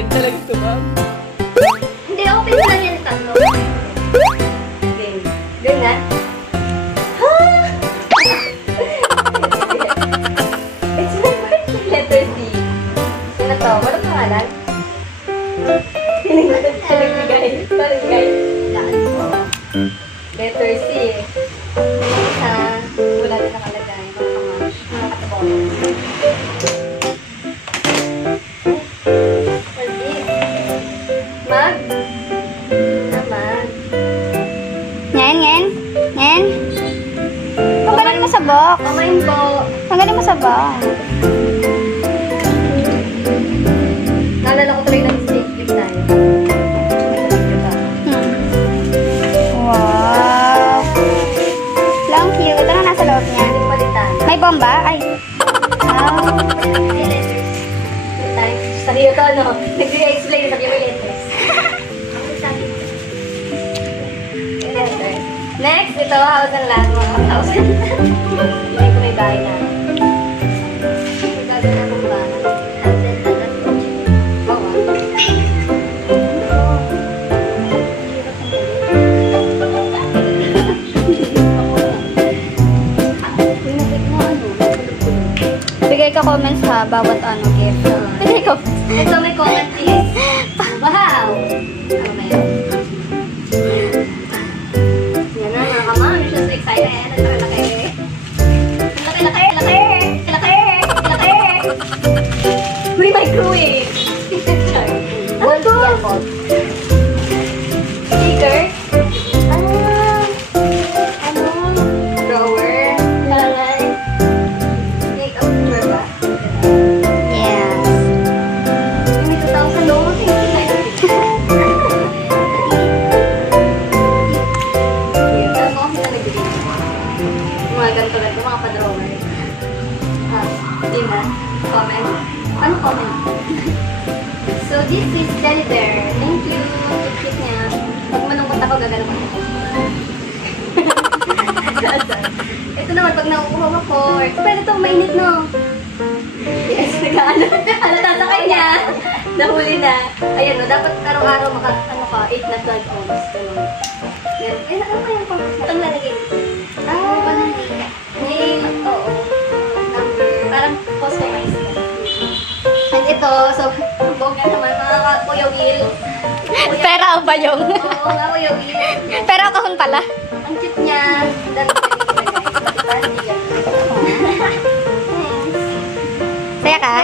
Vlog talaga ito, ma'am. Hindi, open na lang yan tatlo. Game. Game na? It's my birthday. Letter C. Sino to? Wala pangalan? Piling ko na nagbigay. Nagbigay. Letter C. Isa. Wala na nakalagay. Mga kamash. Mga katabones. Mag? Naman. Ngen? Tanggalin mo sa box. Pamain po. Tanggalin mo sa box. Naalala ko tuloy ng steak flip tayo. Wow. Long cute. Ano nasa loob niya? Pwedeng palitan. May bomba? Ay. Wow. Sabi ko ano, nag-explain sabi mo yung letters. Next, ito, hawag ng lahat mga 1,000. Hindi ko may bahay na. Gagawin akong bahay. Bigay ka comments ha, bawat ano gift. Bigay ka. Ito may comment please. Wow! Ano na yun? Yan na mga kamang. You're so excited. Ang laki-laki. Laki-laki. Laki-laki. Laki-laki. Uy, microwave. Bolt yan, bolt. Speaker. Drawer. Palangay. Make-up drawer ba? Yes. May 2,000 doon. Mga ganito lang ito, mga pa-drawer. Diba? Comment. Ano comment? So, this is Jelly Bear. Thank you. Cute niya. Pag malungkot ako, gagalaw ako. Ito naman, pag nakukuha ako, pero ito, mainit no. Yes, halata sa kanya. Nahuli na. Ayan no, dapat araw-araw maka, 8 na 12 ounce. Yan. Ano pa yung pang itong lalagay? Name, oo. Number, parang customize. And ito, so, bongga naman, mga Kuya Will. Pera ang bayong. Oo, mga Kuya Will. Pera ang kahon pala. Ang cute niya. Dami ko yung Saya ka?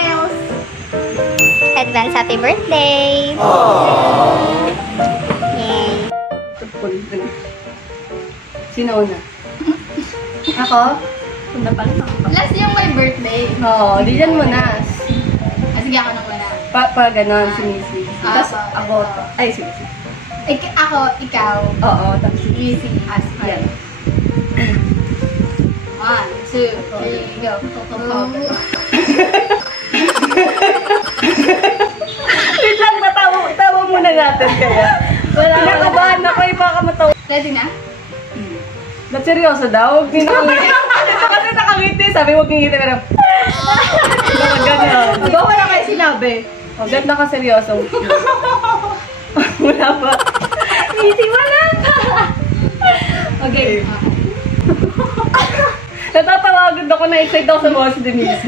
Advance happy birthday. Yay. Sino una? Ako? Una pala. Last yung my birthday. Oo, di dyan mo na. Sige ako nang wala. Pa ganon, si Missy. Tapos ako, ay, si Missy. Ako, ikaw. Oo, tapos si Easy. Yan. 1, 2, 3, go. Wait lang, tawa muna natin kaya. Kinakabahan ako, baka matawa. Ready na? Ba't seryoso daw? Huwag niyo nakangiti. Ito kasi nakangiti. Sabi huwag niyo ngiti, pero... Gano'n. Ba't wala kayo sinabi? Ba't nakaseryoso? Wala pa. Ngiti, wala pa. Okay. Natatawagan ako na excited ako sa mga si Denise.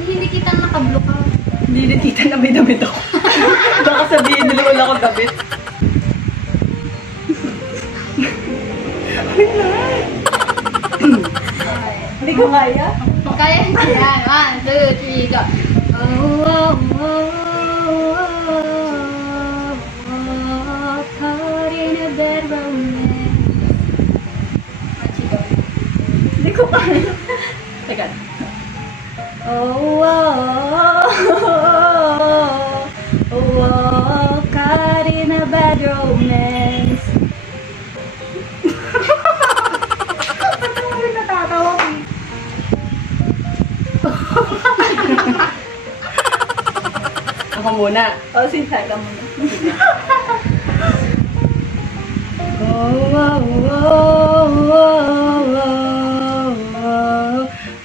Hindi kita nakablock ka. Hindi kita na may damit ako. Baka sabihin nila wala akong damit. Hindi ko kaya. Kaya yan. 1, 2, 3, go. Caught in a bad romance. Hindi ko kaya. Teka. Caught in a bad romance. Ako muna. Sinta ka muna.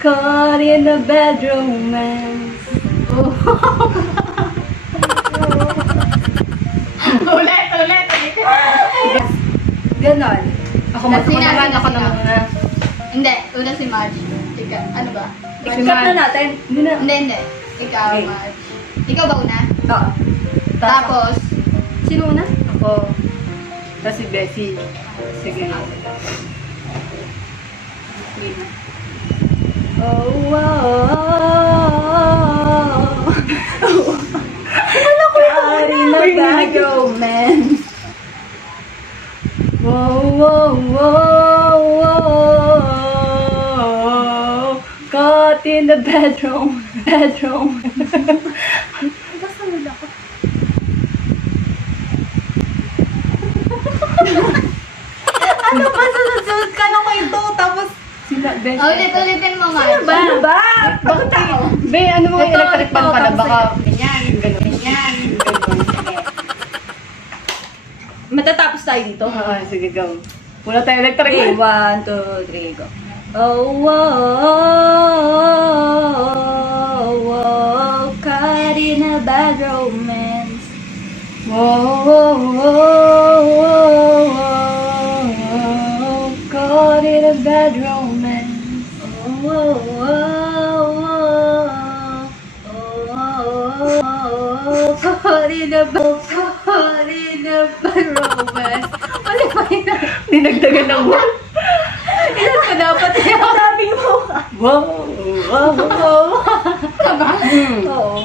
Caught in a bad romance. Ganon. Ako naman, ako naman na. Hindi, una si Marge. Ikaw, ano ba? Stop na natin. Hindi. Ikaw, Okay. Marge. Ikaw ba una? Oo. Tapos, Sino una? Ako. Tapos si Bessie. Sige. Oh, wow. Ano ko yun? We're gonna go, man. Whoa, whoa, whoa. Caught in the bedroom. Basta wala ko. Ano ba? Sunod-sunod ka na ko ito. Tapos, sila, Bessie. ulitin mo, Marge. Ano ba? Bakit ako? Be, ano mo Ito, electric fan pala? ito, Baka, ganyan, ganyan. Matatapos tayo dito. Oo, sige, go. Wala tayo electric Okay, fan. 1, 2, 3, go. Oh, whoa, whoa, caught in a bad romance. Whoa, whoa, whoa, whoa, caught in a bad romance. Oh, whoa, whoa, caught in a bad romance. Ano ba yun? Dinagdagan ng word. Ilan ko dapat yun? Sabi mo. Wow, wow, wow. Oo.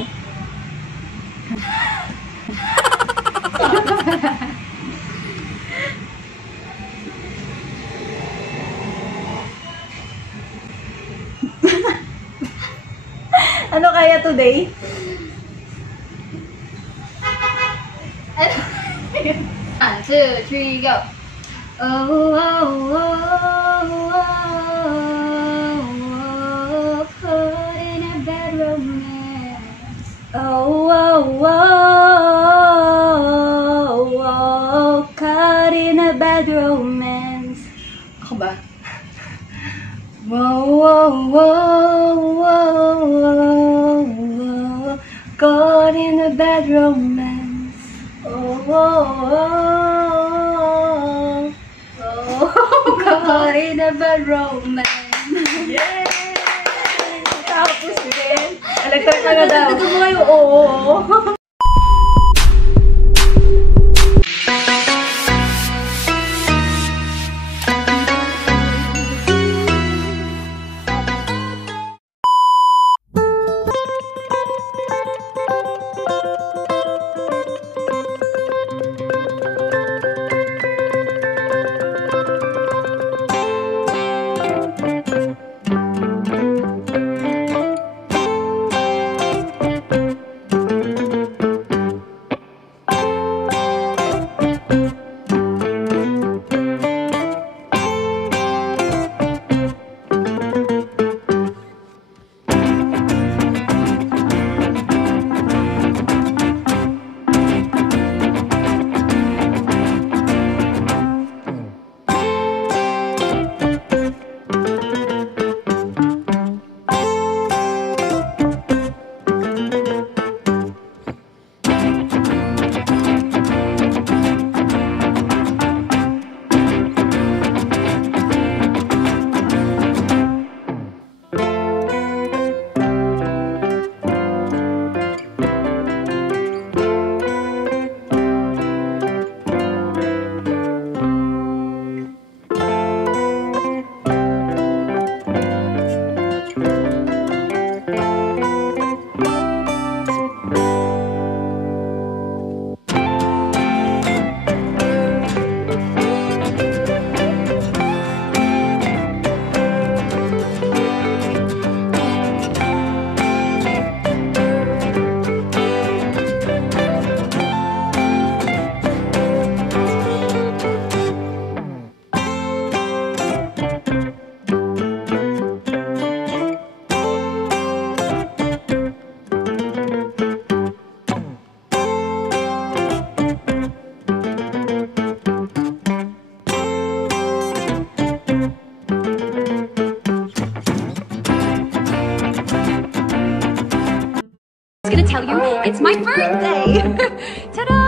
Ano kaya today? 1, 2, 3, go. Oh, oh, oh, oh, oh, caught in a bad romance. Oh, oh, oh, oh, caught in a bad romance. Ako ba? Wow, wow, wow, wow, wow, caught in a bad romance. Oh, oh, oh, oh, caught in a bad romance. Yay! Tapos din. Electric ka na daw. Ito mo kayo, oo. Gonna tell you it's my birthday. Ta-da!